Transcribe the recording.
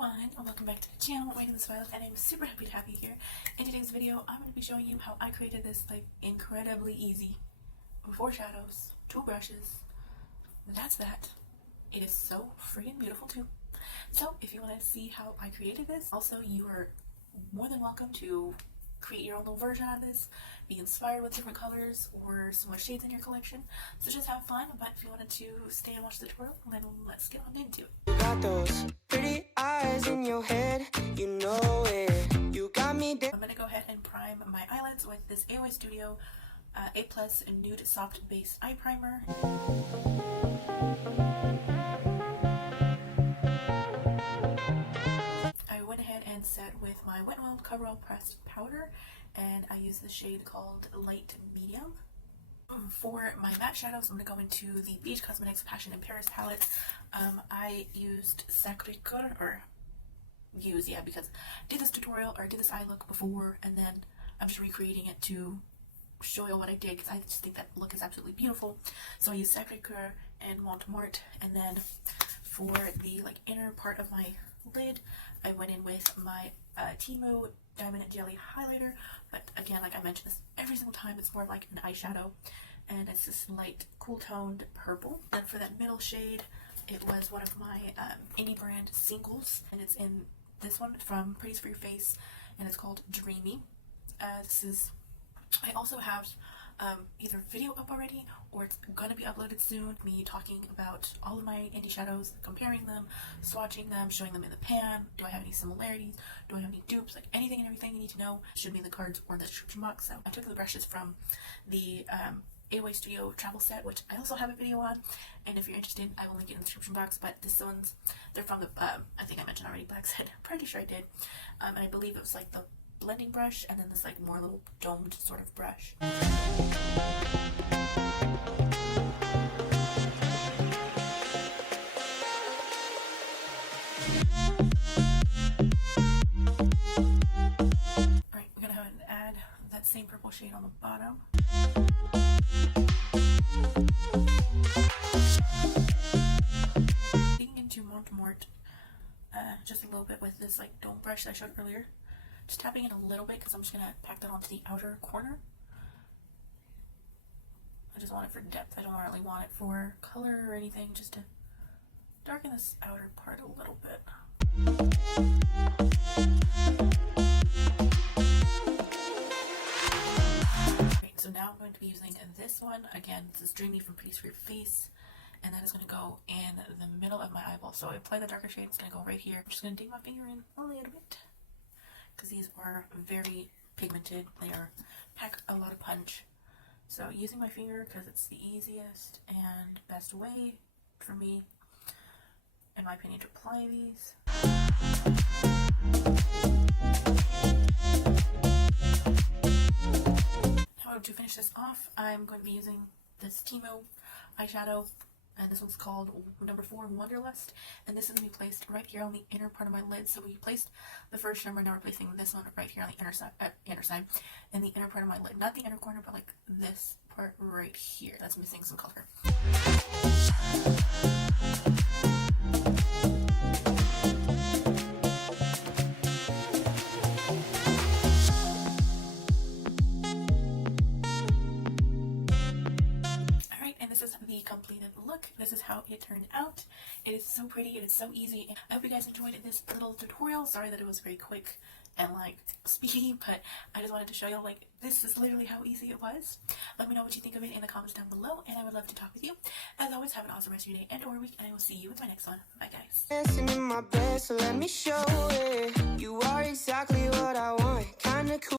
everyone, and welcome back to the channel. My name is Violet and I'm super happy to have you here. In today's video, I'm going to be showing you how I created this incredibly easy 4 shadows, 2 brushes. That's that. It is so freaking beautiful too. So if you want to see how I created this, also you are more than welcome to create your own little version of this, be inspired with different colors or some more shades in your collection. So just have fun, but if you wanted to stay and watch the tutorial, then let's get on into it. You got those pretty eyes in your head, you know it. You got me down. I'm going to go ahead and prime my eyelids with this AOA Studio A+ Nude Soft Base Eye Primer. I went ahead and set with my Wet n Wild Coverall Pressed Powder, and I use the shade called Light Medium. For my matte shadows, I'm going to go into the BH Cosmetics Passion in Paris palette. I used Sacré-Cœur, because I did this tutorial, or I did this eye look before, and then I'm just recreating it to show you what I did, because I just think that look is absolutely beautiful. So I used Sacré-Cœur and Montmartre, and then for the inner part of my lid, I went in with my Temu Diamond Jelly Highlighter, but again, like I mentioned this every single time, it's more like an eyeshadow, and it's this light, cool-toned purple. And for that middle shade, it was one of my indie brand singles, and it's in this one from Pretty's For Your Face, and it's called Dreamy. I also have either video up already, or it's gonna be uploaded soon, me talking about all of my indie shadows, comparing them, swatching them, showing them in the pan. Do I have any similarities? Do I have any dupes? Anything and everything you need to know should be in the cards or the description box. So I took the brushes from the AOA Studio travel set, which I also have a video on, and if you're interested, I will link it in the description box. But this one's, they're from the, I think I mentioned already, but I'm pretty sure I did, and I believe it was the blending brush, and then this more little domed sort of brush. Alright, we're gonna go ahead and add that same purple shade on the bottom. Digging into Montmartre just a little bit with this dome brush that I showed earlier. Just tapping it a little bit because I'm just going to pack that onto the outer corner. I just want it for depth. I don't really want it for color or anything, just to darken this outer part a little bit. Okay, so now I'm going to be using this one. Again, this is Dreamy from Pretty's For Your Face, and that is going to go in the middle of my eyeball. So I apply the darker shade, it's going to go right here. I'm just going to dig my finger in a little bit, because these are very pigmented. They pack a lot of punch. So using my finger because it's the easiest and best way for me, in my opinion, to apply these. Now to finish this off, I'm going to be using this Temu eyeshadow, and this one's called number 4 Wanderlust, and this is going to be placed right here on the inner part of my lid. So we placed the first shimmer, now we're placing this one right here on the inner side, and the inner part of my lid, not the inner corner, but this part right here that's missing some color. The completed look. This is how it turned out. It is so pretty. It is so easy. I hope you guys enjoyed this little tutorial. Sorry that it was very quick and speedy, but I just wanted to show you this is literally how easy it was. Let me know what you think of it in the comments down below, and I would love to talk with you. As always, have an awesome rest of your day and or week, and I will see you with my next one. Bye guys. Dancing in my bed, so let me show it. You are exactly what I want. Kinda cool.